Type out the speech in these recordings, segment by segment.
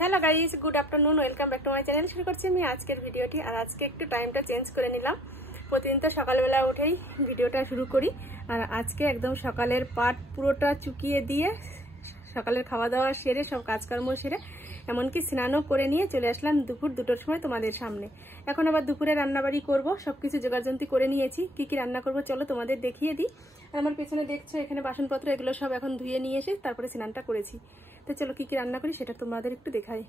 Hello guys, good afternoon, welcome back to my channel. শুরু করছি আমি আজকের ভিডিওটি। আর আজকে একটু টাইমটা চেঞ্জ করে নিলাম। প্রতিদিন তো সকালবেলা উঠেই ভিডিওটা শুরু করি, আর আজকে একদম সকালের পাট পুরোটা চুকিয়ে দিয়ে সকালের খাওয়া দাওয়া সেরে সব কাজকর্ম সেরে এমনকি স্নানও করে নিয়ে চলে আসলাম দুপুর 2টোর সময় তোমাদের সামনে। এখন আবার দুপুরে রান্নাবাড়ি করব, সবকিছু জোগাড়যন্ত্র করে নিয়েছি। কি কি রান্না করব চলো তোমাদের দেখিয়ে দিই। আর আমার পেছনে দেখছো এখানে বাসনপত্র, এগুলো সব এখন ধুয়ে নিয়ে এসে তারপরে স্নানটা করেছি। তো চলো কি কি রান্না করি সেটা তোমাদের একটু দেখাই।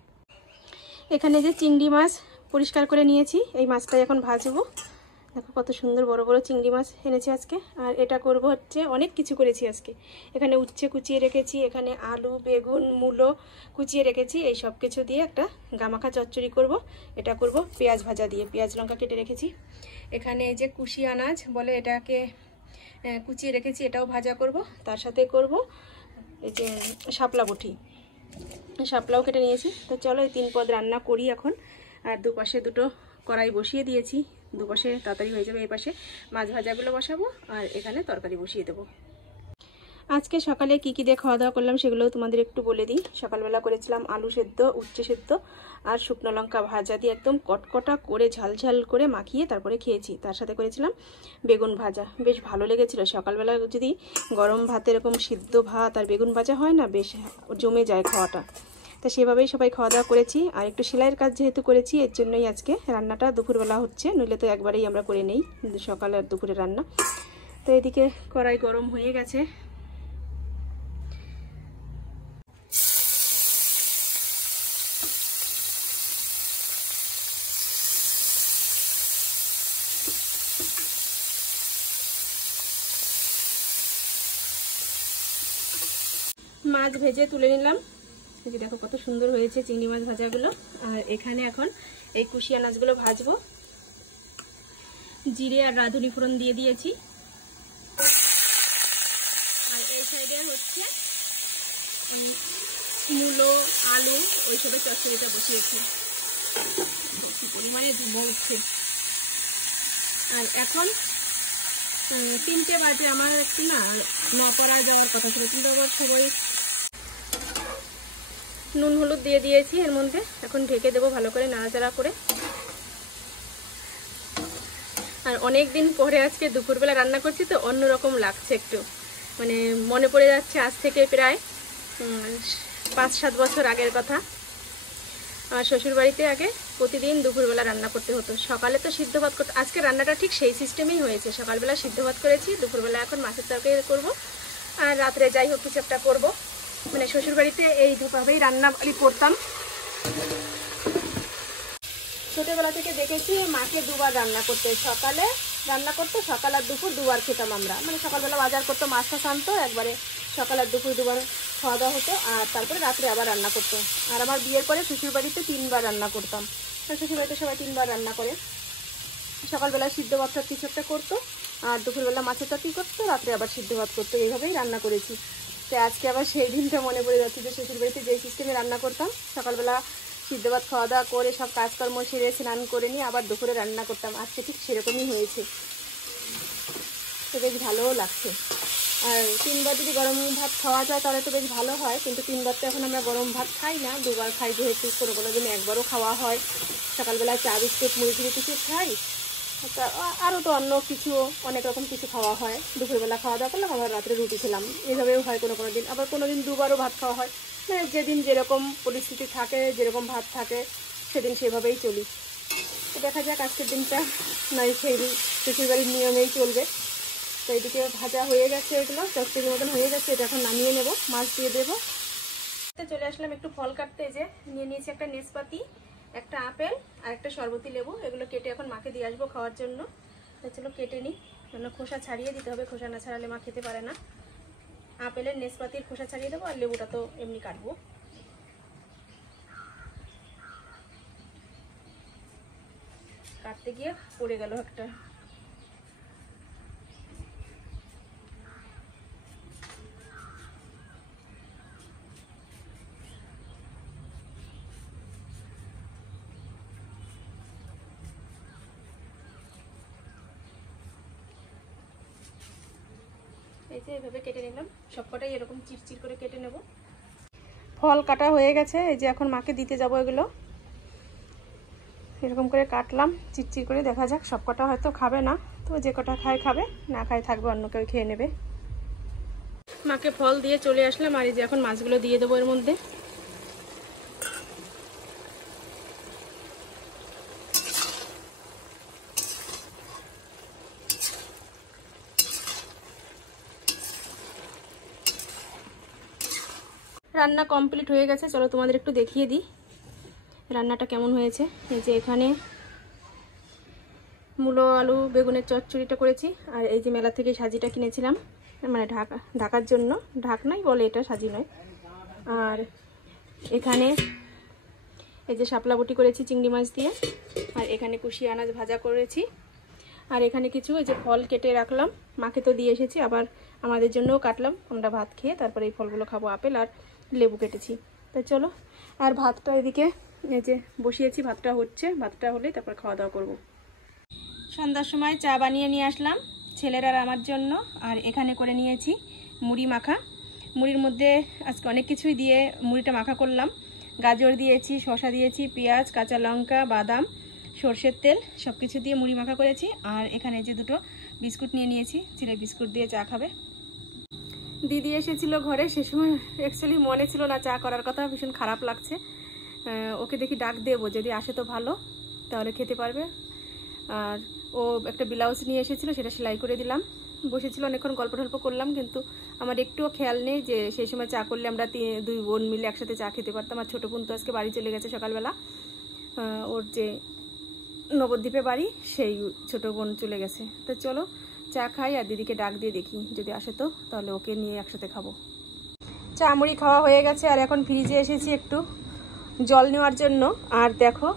এখানে যে চিংড়ি মাছ পরিষ্কার করে নিয়েছি, এই মাছটাই এখন ভাজবো। দেখো কত সুন্দর বড় বড় চিংড়ি মাছ এনেছি আজকে। আর এটা করব হচ্ছে অনেক কিছু করেছি আজকে। এখানে উচ্ছে কুচিয়ে রেখেছি, এখানে আলু বেগুন মূলো কুচিয়ে রেখেছি। এই সব কিছু দিয়ে একটা গামাখা চচ্চড়ি করব। এটা করব পেঁয়াজ ভাজা দিয়ে, পেঁয়াজ লঙ্কা কেটে রেখেছি। এখানে এই যে কুশি আনাজ বলে, এটাকে কুচিয়ে রেখেছি, এটাও ভাজা করব। তার সাথে করব এই যে শাপলা বটি, শাপলাও কেটে নিয়েছি। তো চলো এই 3 পদ রান্না করি এখন। আর দুপাশে দুটো কড়াই বসিয়ে দিয়েছি, দুপাশে তাড়াতাড়ি হয়ে যাবে। এই পাশে মাছ ভাজাগুলো বসাবো আর এখানে তরকারি বসিয়ে দেবো। আজকে সকালে কি কি দিয়ে খাওয়া দাওয়া করলাম সেগুলোও তোমাদের একটু বলে দিই। সকালবেলা করেছিলাম আলু সেদ্ধ, উচ্ছে সেদ্ধ আর শুকনো লঙ্কা ভাজা দিয়ে একদম কটকটা করে ঝালঝাল করে মাখিয়ে তারপরে খেয়েছি। তার সাথে করেছিলাম বেগুন ভাজা, বেশ ভালো লেগেছিল। সকালবেলা যদি গরম ভাত এরকম সিদ্ধ ভাত আর বেগুন ভাজা হয় না, বেশ জমে যায় খাওয়াটা। তো সেভাবেই সবাই খাওয়া দাওয়া করেছি। আর একটু সেলাইয়ের কাজ যেহেতু করেছি, এর জন্যই আজকে রান্নাটা দুপুরবেলা হচ্ছে, নইলে তো একবারেই আমরা করে নেই সকাল আর দুপুরে রান্না। তো এদিকে কড়াই গরম হয়ে গেছে। মাছ ভেজে তুলে নিলাম। এই যে দেখো কত সুন্দর হয়েছে চিংড়ি মাছ ভাজাগুলো। আর এখানে এখন এই কুশিয়া মাছগুলো ভাজবো। জিরে আর রাঁধুনি ফোড়ন দিয়ে দিয়েছি। আর এই সাইডে হচ্ছে মূলো আলু ওইসবের চচ্চড়িটা বসিয়েছি, পরিমাণে ধুমো উঠছে। আর এখন 3টে বাজে, আমার একটু না নপড়ায় যাওয়ার কথা ছিল, কিন্তু আবার সবাই নুন হলুদ দিয়ে দিয়েছি এর মধ্যে। এখন ঢেকে দেবো ভালো করে নাড়াচাড়া করে। আর অনেক দিন পরে আজকে দুপুরবেলা রান্না করছি, তো অন্যরকম লাগছে একটু, মানে মনে পড়ে যাচ্ছে আজ থেকে প্রায় 5-7 বছর আগের কথা। আমার শ্বশুরবাড়িতে আগে প্রতিদিন দুপুরবেলা রান্না করতে হতো। সকালে তো সিদ্ধ ভাত করতে, আজকে রান্নাটা ঠিক সেই সিস্টেমেই হয়েছে। সকালবেলা সিদ্ধ ভাত করেছি, দুপুরবেলা এখন মাছের তরকারি করবো, আর রাত্রে যাই হোক কিছু একটা করবো। মানে শ্বশুরবাড়িতে এইভাবেই রান্নাবাড়ি করতাম। ছোটবেলা থেকে দেখেছি মাকে দুবার রান্না করতে, সকালে রান্না করতো, সকাল আর দুপুর দুবার খেতাম আমরা। মানে সকালবেলা বাজার করতো, মাছটা আনতো, একবারে সকাল আর দুপুর দুবার খাওয়া দাওয়া হতো। আর তারপরে রাত্রে আবার রান্না করতো। আর আমার বিয়ের পরে শ্বশুরবাড়িতে 3বার রান্না করতাম। শ্বশুরবাড়িতে সবাই 3বার রান্না করে। সকালবেলা সিদ্ধ ভাতটা কিছু একটা করতো, আর দুপুরবেলা মাছের তরকারি করতো, রাত্রে আবার সিদ্ধ ভাত করতো। এইভাবেই রান্না করেছি। তো আজকে আবার সেই দিনটা মনে পড়ে যাচ্ছে যে শ্বশুরবাড়িতে যেই সিস্টেমে রান্না করতাম, সকালবেলা সিদ্ধ ভাত খাওয়া দাওয়া করে সব কাজকর্ম সেরে স্নান করে নিয়ে আবার দুপুরে রান্না করতাম। আজকে ঠিক সেরকমই হয়েছে, তো বেশ ভালোও লাগছে। আর 3বার যদি গরম ভাত খাওয়া যায় তাহলে তো বেশ ভালো হয়, কিন্তু 3বার তো এখন আমরা গরম ভাত খাই না, 2বার খাই। যেহেতু কোনো দিন একবারও খাওয়া হয়। সকালবেলা চা বিস্কুট মুড়ি টুড়ি কিছু খাই, আরও তো অন্য কিছু অনেক রকম কিছু খাওয়া হয়। দুপুরবেলা খাওয়া দাওয়া করলাম, আবার রাত্রে রুটি খেলাম, এভাবেও হয় কোনো দিন। আবার কোনো দিন 2বারও ভাত খাওয়া হয়। মানে যেদিন যেরকম পরিস্থিতি থাকে, যেরকম ভাত থাকে, সেদিন সেভাবেই চলি। তো দেখা যাক আজকের দিনটা নয় সেই শ্বশুরবাড়ির নিয়মেই চলবে। তো এদিকে ভাজা হয়ে গেছে, এগুলো চচ্চড়ির মতন হয়ে গেছে। এটা এখন নামিয়ে নেব, মাছ দিয়ে দেবো। চলে আসলাম একটু ফল কাটতে। যে নিয়ে নিয়েছি একটা নেসপাতি, একটা আপেল আর একটা শরবতি লেবু। এগুলো কেটে এখন মাকে দিয়ে আসবো খাওয়ার জন্য। তো চলো কেটে নিই, কেন খোসা ছাড়িয়ে দিতে হবে, খোসা না ছাড়ালে মা খেতে পারে না। আপেলের নেসপাতির খোসা ছাড়িয়ে দেবো, আর লেবুটা তো এমনি কাটবো। কাটতে গিয়ে পড়ে গেল একটা। এই যে এভাবে কেটে নিলাম, সবকটাই এরকম চিরচির করে কেটে নেব। ফল কাটা হয়ে গেছে, এই যে এখন মাকে দিতে যাবো। এগুলো এরকম করে কাটলাম চিরচির করে, দেখা যাক। সব কটা হয়তো খাবে না, তো যে কটা খায় খাবে, না খায় থাকবে, অন্য কেউ খেয়ে নেবে। মাকে ফল দিয়ে চলে আসলাম, আর এই যে এখন মাছগুলো দিয়ে দেবো এর মধ্যে। রান্না কমপ্লিট হয়ে গেছে, চলো তোমাদের একটু দেখিয়ে দিই রান্নাটা কেমন হয়েছে। এই যে এখানে মূলো আলু বেগুনের চচ্চড়িটা করেছি, আর এই যে মেলা থেকে সাজিটা কিনেছিলাম, মানে ঢাকার জন্য, ঢাকনাই বলে এটা, সাজি নয়। আর এখানে এই যে শাপলা বটি করেছি চিংড়ি মাছ দিয়ে, আর এখানে কুশি আনাজ ভাজা করেছি, আর এখানে কিছু এই যে ফল কেটে রাখলাম, মাকে তো দিয়ে এসেছি, আবার আমাদের জন্যও কাটলাম, আমরা ভাত খেয়ে তারপরে এই ফলগুলো খাবো। আপেল আর লেবু কেটেছি। তো চলো, আর ভাতটা এদিকে এই যে বসিয়েছি, ভাতটা হচ্ছে, ভাতটা হলে তারপর খাওয়া দাওয়া করবো। সন্ধ্যার সময় চা বানিয়ে নিয়ে আসলাম ছেলের আর আমার জন্য, আর এখানে করে নিয়েছি মুড়ি মাখা। মুড়ির মধ্যে আজকে অনেক কিছুই দিয়ে মুড়িটা মাখা করলাম। গাজর দিয়েছি, শসা দিয়েছি, পেঁয়াজ, কাঁচা লঙ্কা, বাদাম, সর্ষের তেল, সব কিছু দিয়ে মুড়ি মাখা করেছি। আর এখানে যে দুটো বিস্কুট নিয়ে নিয়েছি, ছেলে বিস্কুট দিয়ে চা খাবে। দিদি এসেছিল ঘরে, সে সময় অ্যাকচুয়ালি মনে ছিল না চা করার কথা, ভীষণ খারাপ লাগছে। ওকে দেখি ডাক দেবো, যদি আসে তো ভালো, তাহলে খেতে পারবে। আর ও একটা ব্লাউজ নিয়ে এসেছিলো, সেটা সেলাই করে দিলাম। বসেছিল অনেকক্ষণ, গল্প টল্প করলাম, কিন্তু আমার একটুও খেয়াল নেই যে সেই সময় চা করলে আমরা দুই বোন মিলে একসাথে চা খেতে পারতাম। আর ছোটো বোন তো আজকে বাড়ি চলে গেছে সকালবেলা, ওর যে নবদ্বীপে বাড়ি, সেই ছোটো বোন চলে গেছে। তো চলো চা খাই, আর দিদিকে ডাক দিয়ে দেখি যদি আসে তো তাহলে ওকে নিয়ে একসাথে খাবো। চা মুড়ি খাওয়া হয়ে গেছে, আর এখন ফ্রিজে এসেছি একটু জল নেওয়ার জন্য। আর দেখো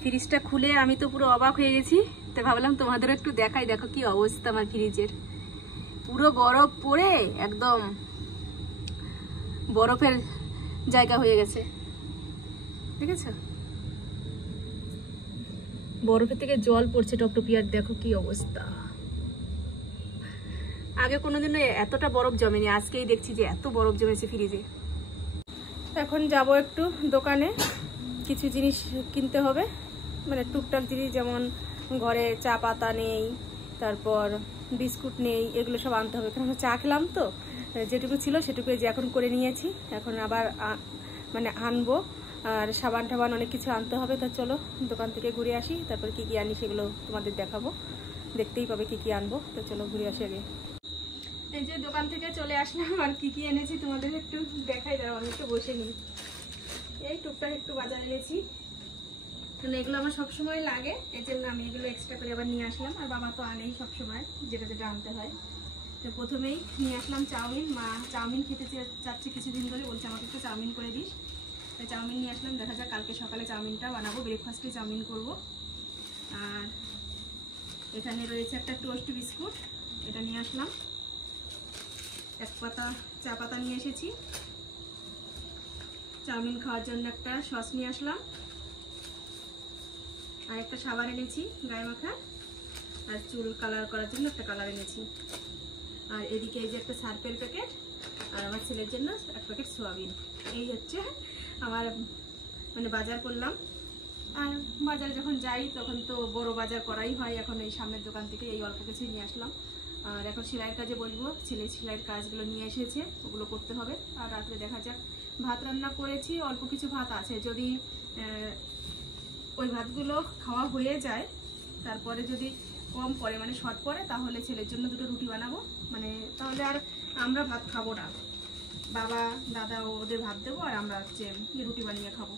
ফ্রিজটা খুলে আমি তো পুরো অবাক হয়ে গেছি, তো ভাবলাম তোমাদেরও একটু দেখাই। দেখো কি অবস্থা আমার ফ্রিজের, পুরো বরফ পড়ে একদম বরফের জায়গা হয়ে গেছে, ঠিক আছে? বরফের থেকে জল পড়ছে টপটপিয়ার, দেখো কি অবস্থা। আগে কোনোদিনও এতটা বরফ জমেনি, আজকেই দেখছি যে এত বরফ জমেছে ফ্রিজে। এখন যাব একটু দোকানে, কিছু জিনিস কিনতে হবে, মানে টুকটাক জিনিস, যেমন ঘরে চা পাতা নেই, তারপর বিস্কুট নেই, এগুলো সব আনতে হবে। কারণ চা খেলাম তো, যেটুকু ছিল সেটুকু যে এখন করে নিয়েছি, এখন আবার মানে আনবো। আর সাবান টাবান অনেক কিছু আনতে হবে। তা চলো দোকান থেকে ঘুরে আসি, তারপর কি কি আনি সেগুলো তোমাদের দেখাবো, দেখতেই পাবে কি কি আনবো। তো চলো ঘুরে আসি আগে। এই যে দোকান থেকে চলে আসলাম, আর কি কি এনেছি তোমাদের একটু দেখাই, দাঁড়াও আমি একটু বসে নিই। এই টুকটাক একটু বাজার এনেছি, কারণ এগুলো আমার সবসময় লাগে, এই জন্য আমি এগুলো এক্সট্রা করে আবার নিয়ে আসলাম। আর বাবা তো আনেই সবসময়, যেটা যেটা আনতে হয়। তো প্রথমেই নিয়ে আসলাম চাউমিন। মা চাউমিন খেতে চাচ্ছে কিছুদিন ধরে, বলছে আমাকে একটু চাউমিন করে দিস। তাই চাউমিন নিয়ে আসলাম, দেখা যাক কালকে সকালে চাউমিনটা বানাবো, ব্রেকফাস্টে চাউমিন করব। আর এখানে রয়েছে একটা টোস্ট বিস্কুট, এটা নিয়ে আসলাম। এক পাতা চা পাতা নিয়ে এসেছি। চাউমিন খাওয়ার জন্য একটা সস নিয়ে আসলাম, আর একটা সাবান এনেছি গায়ে মাখা, আর চুল কালার করার জন্য একটা কালার এনেছি। আর এদিকে এই যে একটা সার্ফের প্যাকেট, আর আমার ছেলের জন্য এক প্যাকেট সোয়াবিন। এই হচ্ছে আমার মানে বাজার করলাম। আর বাজারে যখন যাই তখন তো বড় বাজার করাই হয়, এখন এই সামনের দোকান থেকে এই অল্প কিছু নিয়ে আসলাম। আর এখন সেলাইয়ের কাজে বসবো, ছেলে সেলাইয়ের কাজগুলো নিয়ে এসেছে, ওগুলো করতে হবে। আর রাত্রে দেখা যাক, ভাত রান্না করেছি, অল্প কিছু ভাত আছে, যদি ওই ভাতগুলো খাওয়া হয়ে যায়, তারপরে যদি কম পড়ে মানে শর্ট পড়ে, তাহলে ছেলের জন্য দুটো রুটি বানাবো, মানে তাহলে আর আমরা ভাত খাবো না, বাবা দাদা ওদের ভাত দেবো, আর আমরা হচ্ছে রুটি বানিয়ে খাবো।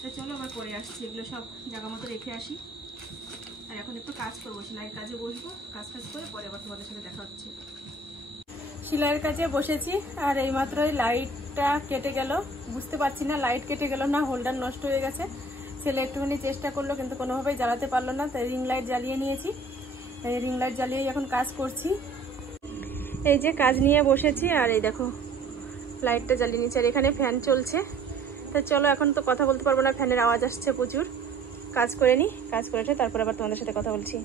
তো চলো আবার করে আসছি, এগুলো সব জায়গা মতো রেখে আসি। আর এখন একটু কাজ করবো, সেলাইয়ের কাজে বসবো, কাজ করে পরে আবার তোমাদের সাথে দেখা হচ্ছে। সেলাইয়ের কাজে বসেছি, আর এইমাত্রই লাইটটা কেটে গেল, বুঝতে পারছি না লাইট কেটে গেল না হোল্ডার নষ্ট হয়ে গেছে। ছেলে একটুখানি চেষ্টা করলো, কিন্তু কোনোভাবেই জ্বালাতে পারলো না, তাই রিং লাইট জ্বালিয়ে নিয়েছি। এই রিং লাইট জ্বালিয়েই এখন কাজ করছি। এই যে কাজ নিয়ে বসেছি, আর এই দেখো লাইটটা জ্বালিয়ে নিয়েছি, আর এখানে ফ্যান চলছে। তো চলো, এখন তো কথা বলতে পারবো না, ফ্যানের আওয়াজ আসছে প্রচুর। কাজ করে নিই, কাজ করে তারপর আবার তোমাদের সাথে কথা বলছি।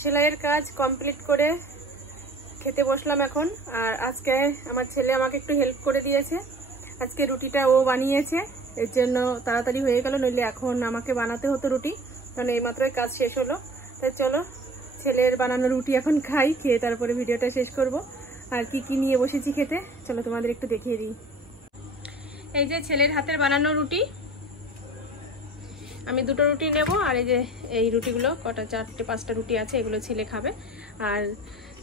সেলাইয়ের কাজ কমপ্লিট করে খেতে বসলাম এখন। আর আজকে আমার ছেলে আমাকে একটু হেল্প করে দিয়েছে, আজকে রুটিটা ও বানিয়েছে, এর জন্য তাড়াতাড়ি হয়ে গেল, নইলে এখন আমাকে বানাতে হতো রুটি, কারণ এইমাত্রই কাজ শেষ হলো। তাই চলো ছেলের বানানো রুটি এখন খাই, খেয়ে তারপরে ভিডিওটা শেষ করব। আর কি কি নিয়ে বসেছি খেতে চলো তোমাদের একটু দেখিয়ে দিই। এই যে ছেলের হাতের বানানো রুটি, আমি 2টো রুটি নেব। আর এই যে এই রুটিগুলো কটা 4টে 5টা রুটি আছে, এগুলো ছেলে খাবে। আর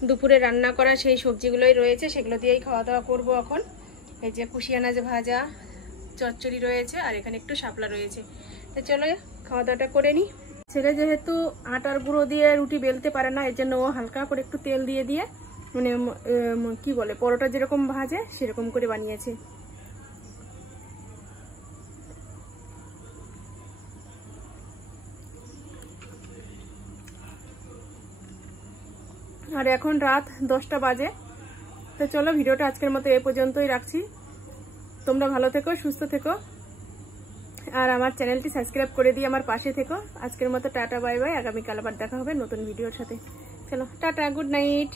দুপুরে রান্না করা সেই সবজিগুলোই রয়েছে, সেগুলো দিয়েই খাওয়া দাওয়া করবো এখন। এই যে কুশিয়ানা যে ভাজা, চচ্চড়ি রয়েছে, আর এখানে একটু শাপলা রয়েছে। তো চলো খাওয়া দাওয়াটা করে নিই। ছেলে যেহেতু আটার গুঁড়ো দিয়ে রুটি বেলতে পারে না, এর জন্য ও হালকা করে একটু তেল দিয়ে দিয়ে মানে কি বলে পরোটা যেরকম ভাজে সেরকম করে বানিয়েছে। আর এখন রাত 10টা বাজে। তো চলো ভিডিওটা আজকের মতো এ পর্যন্তই রাখছি। তোমরা ভালো থেকো, সুস্থ থেকো, আর আমার চ্যানেলটি সাবস্ক্রাইব করে দিয়ে আমার পাশে থেকো। আজকের মতো টাটা বাই বাই, আগামীকাল আবার দেখা হবে নতুন ভিডিওর সাথে। চলো টাটা, গুড নাইট।